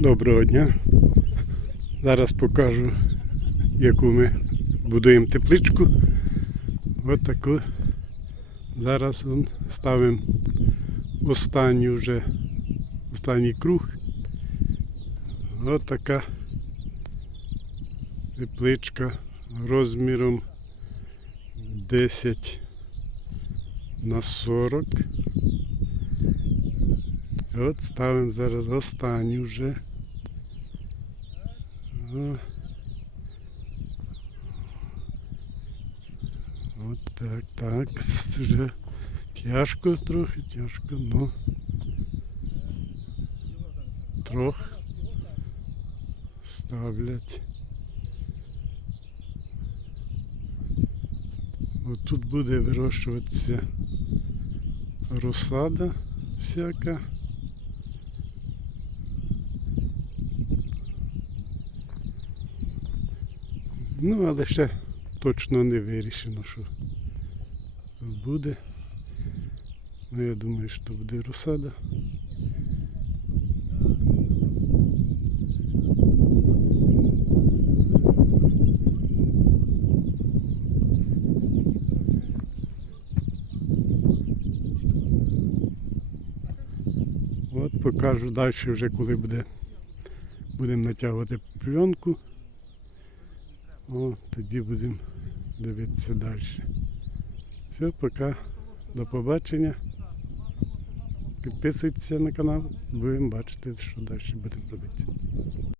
Доброго дня. Зараз покажу, яку ми будуємо тепличку. Ось таку. Зараз ставимо останню вже останній круг. Ось така тепличка розміром 10 на 40. От ставимо зараз останню вже. О. От так, так. Вже тяжко трохи, тяжко, ну трохи ставлять. От тут буде вирощуватися розсада всяка. Ну, але ще точно не вирішено, що буде. Ну, я думаю, що буде розсада. От покажу далі вже коли буде. Будемо натягувати пленку. О, тоді будемо дивитися далі. Все, пока. До побачення. Підписуйтеся на канал, будемо бачити, що далі будемо робити.